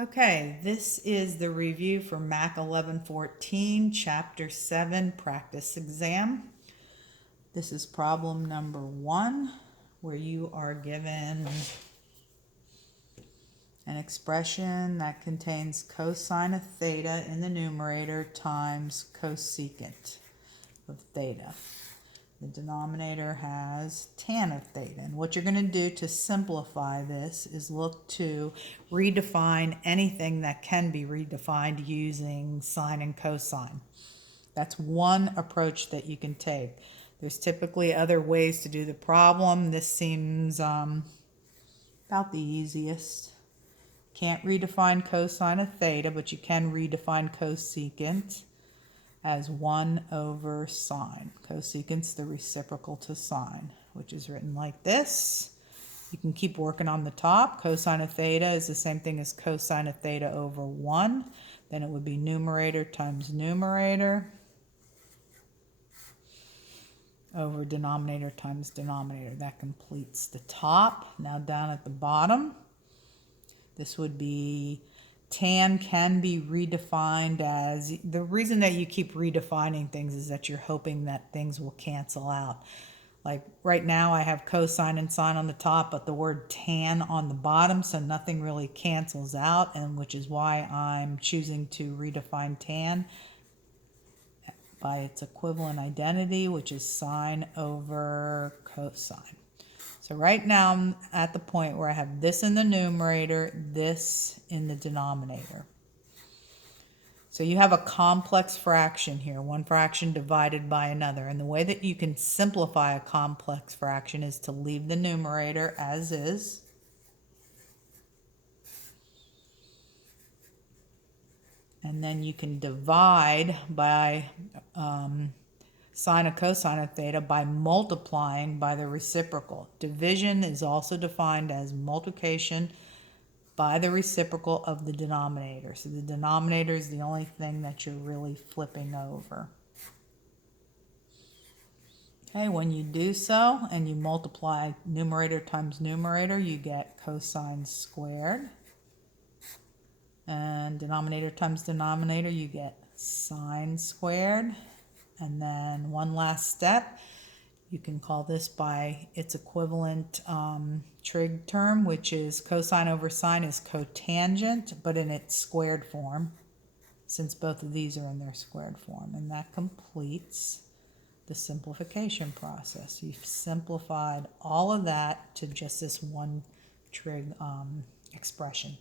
Okay, this is the review for Mac 1114, Chapter 7, Practice Exam. This is problem number 1, where you are given an expression that contains cosine of theta in the numerator times cosecant of theta. The denominator has tan of theta. And what you're going to do to simplify this is look to redefine anything that can be redefined using sine and cosine. That's one approach that you can take. There's typically other ways to do the problem. This seems about the easiest. Can't redefine cosine of theta, but you can redefine cosecant as 1 over sine. Cosecant's the reciprocal to sine, which is written like this. You can keep working on the top. Cosine of theta is the same thing as cosine of theta over 1. Then it would be numerator times numerator over denominator times denominator. That completes the top. Now down at the bottom, this would be tan can be redefined as, the reason that you keep redefining things is that you're hoping that things will cancel out. Like right now I have cosine and sine on the top, but the word tan on the bottom, so nothing really cancels out, and which is why I'm choosing to redefine tan by its equivalent identity, which is sine over cosine. So right now I'm at the point where I have this in the numerator, this in the denominator. So you have a complex fraction here, one fraction divided by another. And the way that you can simplify a complex fraction is to leave the numerator as is. And then you can divide by sine of cosine of theta by multiplying by the reciprocal. Division is also defined as multiplication by the reciprocal of the denominator. So the denominator is the only thing that you're really flipping over. Okay, when you do so and you multiply numerator times numerator, you get cosine squared. And denominator times denominator, you get sine squared. And then one last step, you can call this by its equivalent trig term, which is cosine over sine is cotangent, but in its squared form, since both of these are in their squared form. And that completes the simplification process. You've simplified all of that to just this one trig expression.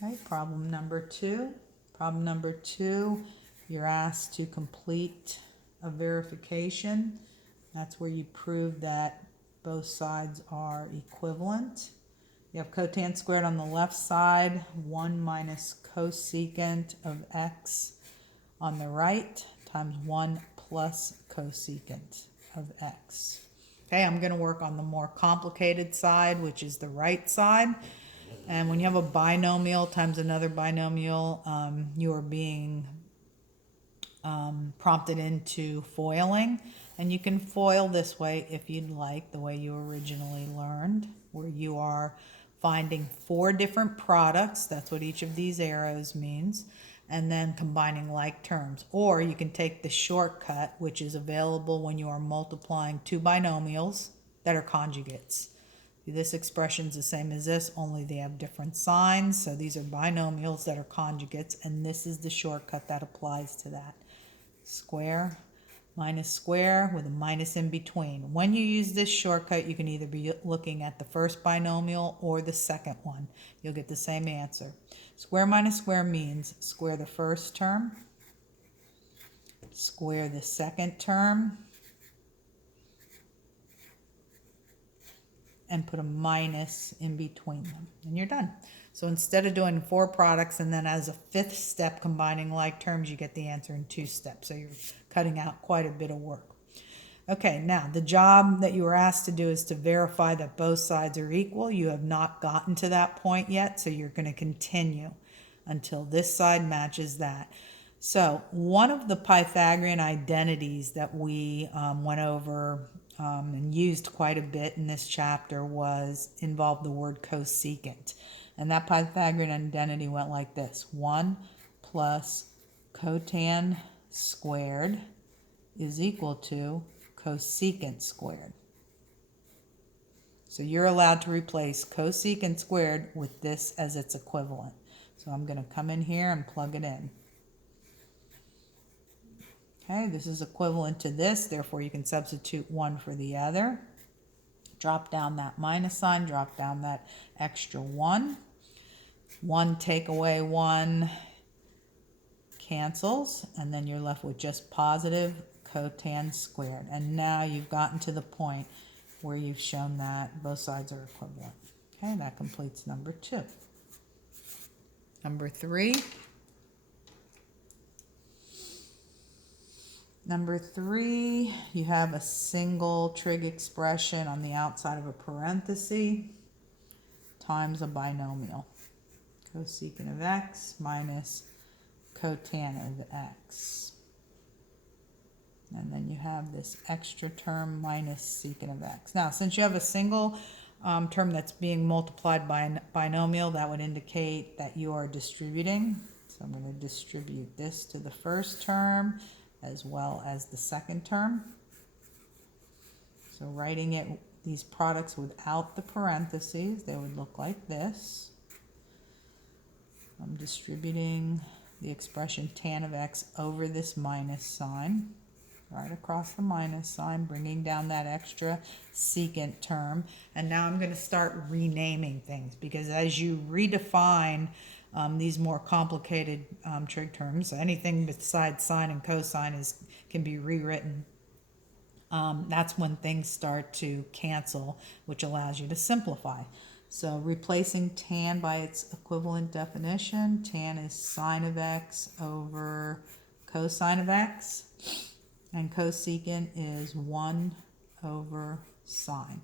Okay, problem number 2. Problem number 2, you're asked to complete a verification. That's where you prove that both sides are equivalent. You have cotan squared on the left side, 1 minus cosecant of x on the right, times 1 plus cosecant of x. Okay, I'm going to work on the more complicated side, which is the right side. And when you have a binomial times another binomial, you are being prompted into foiling. And you can foil this way if you'd like, the way you originally learned, where you are finding 4 different products. That's what each of these arrows means. And then combining like terms. Or you can take the shortcut, which is available when you are multiplying 2 binomials that are conjugates. This expression is the same as this, only they have different signs. So these are binomials that are conjugates, and this is the shortcut that applies to that. Square minus square with a minus in between. When you use this shortcut, you can either be looking at the first binomial or the second one. You'll get the same answer. Square minus square means square the first term, square the second term, and put a minus in between them, and you're done. So instead of doing 4 products and then as a 5th step combining like terms, you get the answer in 2 steps. So you're cutting out quite a bit of work. Okay, now the job that you were asked to do is to verify that both sides are equal. You have not gotten to that point yet, so you're going to continue until this side matches that. So one of the Pythagorean identities that we went over and used quite a bit in this chapter involved the word cosecant. And that Pythagorean identity went like this. 1 plus cotan squared is equal to cosecant squared. So you're allowed to replace cosecant squared with this as its equivalent. So I'm going to come in here and plug it in. Okay, this is equivalent to this, therefore you can substitute one for the other. Drop down that minus sign, drop down that extra 1. 1 take away 1 cancels, and then you're left with just positive cotan squared. And now you've gotten to the point where you've shown that both sides are equivalent. Okay, that completes number 2. Number 3. Number 3, you have a single trig expression on the outside of a parenthesis times a binomial. Cosecant of x minus cotan of x. And then you have this extra term minus secant of x. Now, since you have a single term that's being multiplied by a binomial, that would indicate that you are distributing. So I'm going to distribute this to the first term as well as the second term. So writing it, these products without the parentheses, they would look like this. I'm distributing the expression tan of x over this minus sign, right across the minus sign, bringing down that extra secant term. And now I'm going to start renaming things, because as you redefine these more complicated trig terms, anything besides sine and cosine can be rewritten. That's when things start to cancel, which allows you to simplify. So replacing tan by its equivalent definition, tan is sine of x over cosine of x, and cosecant is 1 over sine.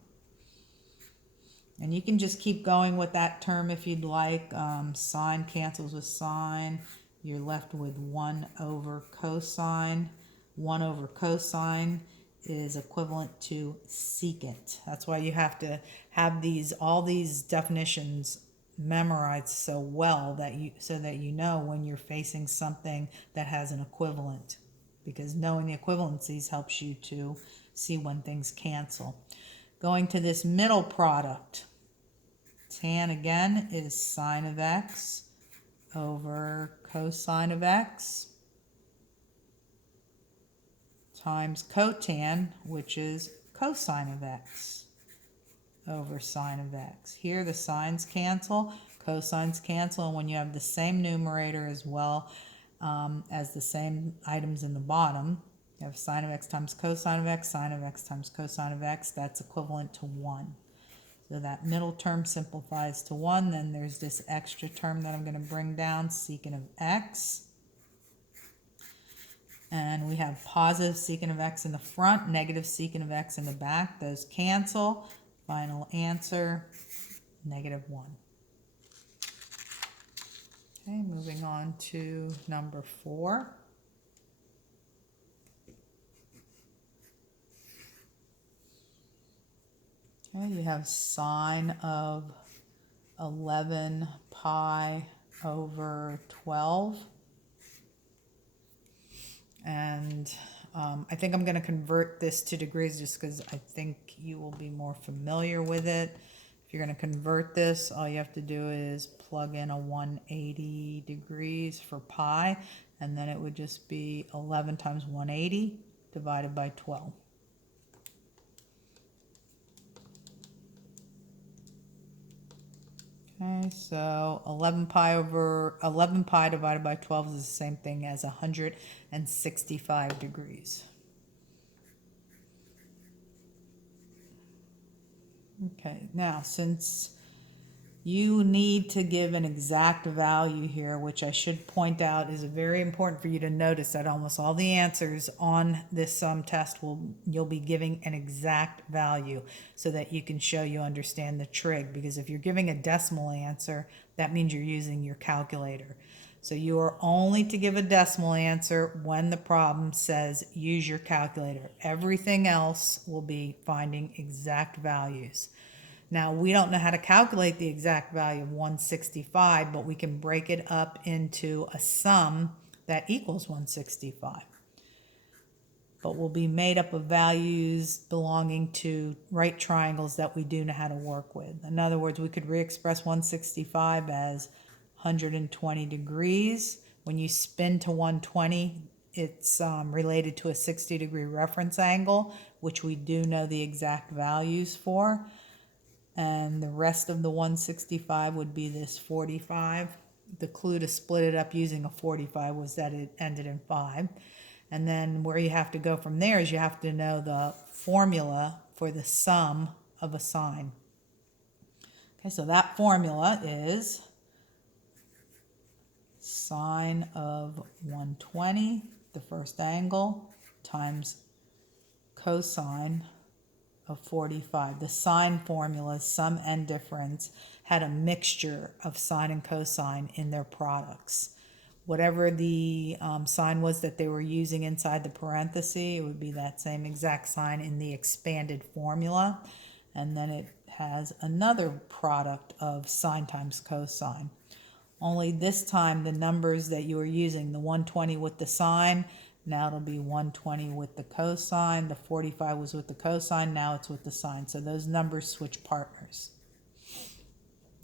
And you can just keep going with that term if you'd like. Sine cancels with sine. You're left with 1 over cosine. 1 over cosine is equivalent to secant. That's why you have to have all these definitions memorized so well so that you know when you're facing something that has an equivalent, because knowing the equivalencies helps you to see when things cancel. Going to this middle product, tan again is sine of x over cosine of x times cotan, which is cosine of x over sine of x. Here the sines cancel, cosines cancel, and when you have the same numerator as well as the same items in the bottom, you have sine of x times cosine of x, sine of x times cosine of x, that's equivalent to 1. So that middle term simplifies to 1. Then there's this extra term that I'm going to bring down, secant of x. And we have positive secant of x in the front, negative secant of x in the back. Those cancel. Final answer, -1. Okay, moving on to number 4. Okay, you have sine of 11 pi over 12. And I think I'm going to convert this to degrees just because I think you will be more familiar with it. If you're going to convert this, all you have to do is plug in a 180 degrees for pi, and then it would just be 11 times 180 divided by 12. Okay, so 11 pi divided by 12 is the same thing as 165 degrees. Okay, now since you need to give an exact value here, which I should point out is very important for you to notice that almost all the answers on this test you'll be giving an exact value so that you can show you understand the trig, because if you're giving a decimal answer, that means you're using your calculator. So you are only to give a decimal answer when the problem says use your calculator. Everything else will be finding exact values. Now, we don't know how to calculate the exact value of 165, but we can break it up into a sum that equals 165. But will be made up of values belonging to right triangles that we do know how to work with. In other words, we could re-express 165 as 120 degrees. When you spin to 120, it's related to a 60-degree reference angle, which we do know the exact values for. And the rest of the 165 would be this 45. The clue to split it up using a 45 was that it ended in 5. And then where you have to go from there is you have to know the formula for the sum of a sine. Okay, so that formula is sine of 120, the first angle, times cosine of 45. The sine formula, sum and difference, had a mixture of sine and cosine in their products. Whatever the sign was that they were using inside the parenthesis, it would be that same exact sign in the expanded formula. And then it has another product of sine times cosine. Only this time the numbers that you were using, the 120 with the sine, now it'll be 120 with the cosine. The 45 was with the cosine, now it's with the sine. So those numbers switch partners.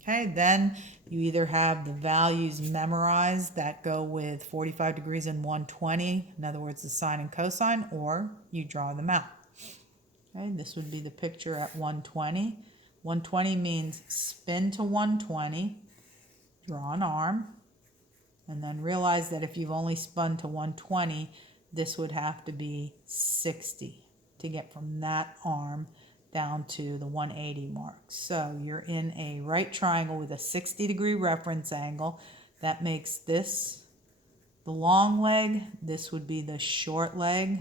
Okay, then you either have the values memorized that go with 45 degrees and 120, in other words, the sine and cosine, or you draw them out. Okay, this would be the picture at 120. 120 means spin to 120, draw an arm, and then realize that if you've only spun to 120, this would have to be 60 to get from that arm down to the 180 mark. So you're in a right triangle with a 60-degree reference angle. That makes this the long leg. This would be the short leg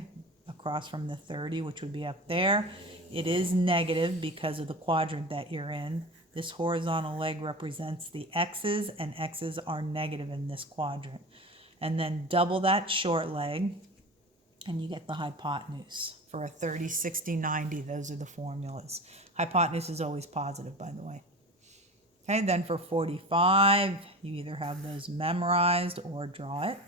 across from the 30, which would be up there. It is negative because of the quadrant that you're in. This horizontal leg represents the x's, and x's are negative in this quadrant. And then double that short leg, and you get the hypotenuse. For a 30, 60, 90, those are the formulas. Hypotenuse is always positive, by the way. Okay, then for 45, you either have those memorized or draw it.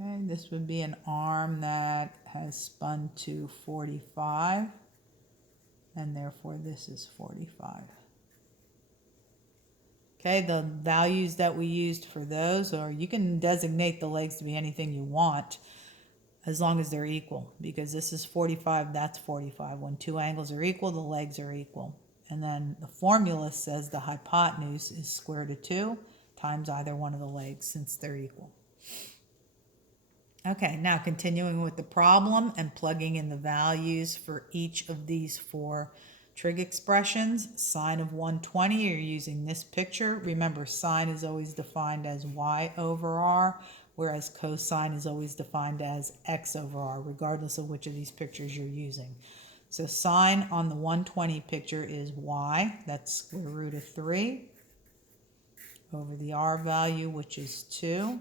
Okay, this would be an arm that has spun to 45, and therefore this is 45. Okay, the values that we used for those, or you can designate the legs to be anything you want as long as they're equal, because this is 45, that's 45. When two angles are equal, the legs are equal. And then the formula says the hypotenuse is square root of 2 times either one of the legs, since they're equal. Okay, now continuing with the problem and plugging in the values for each of these four trig expressions. Sine of 120, you're using this picture. Remember, sine is always defined as y over r, whereas cosine is always defined as x over r, regardless of which of these pictures you're using. So sine on the 120 picture is y, that's square root of 3, over the r value, which is 2,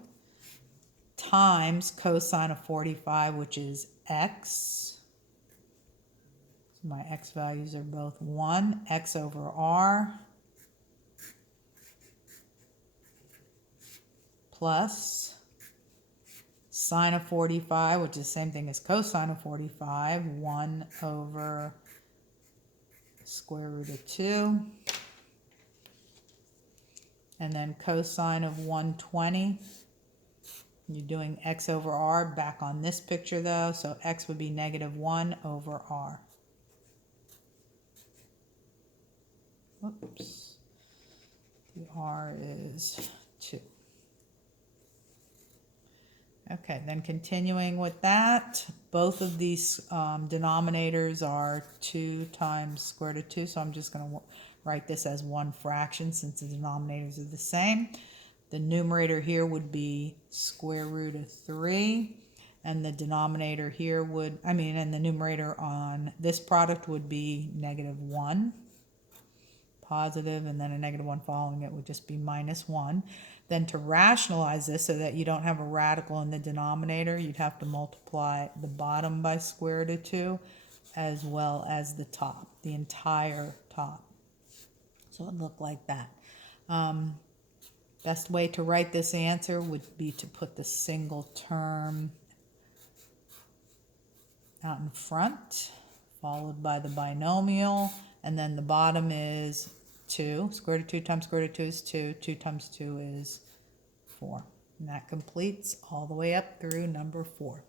times cosine of 45, which is x. So my x values are both 1, x over r, plus sine of 45, which is the same thing as cosine of 45, 1 over square root of 2. And then cosine of 120, you're doing x over r back on this picture though, so x would be negative 1 over r. Oops. The r is 2. Okay, then continuing with that, both of these denominators are 2 times square root of 2, so I'm just going to write this as one fraction since the denominators are the same. The numerator here would be square root of 3, and the denominator here would, and the numerator on this product would be negative 1, positive, and then a negative 1 following it would just be minus 1. Then to rationalize this so that you don't have a radical in the denominator, you'd have to multiply the bottom by square root of 2 as well as the top, the entire top. So it looked like that. Best way to write this answer would be to put the single term out in front, followed by the binomial, and then the bottom is 2. Square root of 2 times square root of 2 is 2. 2 times 2 is 4. And that completes all the way up through number 4.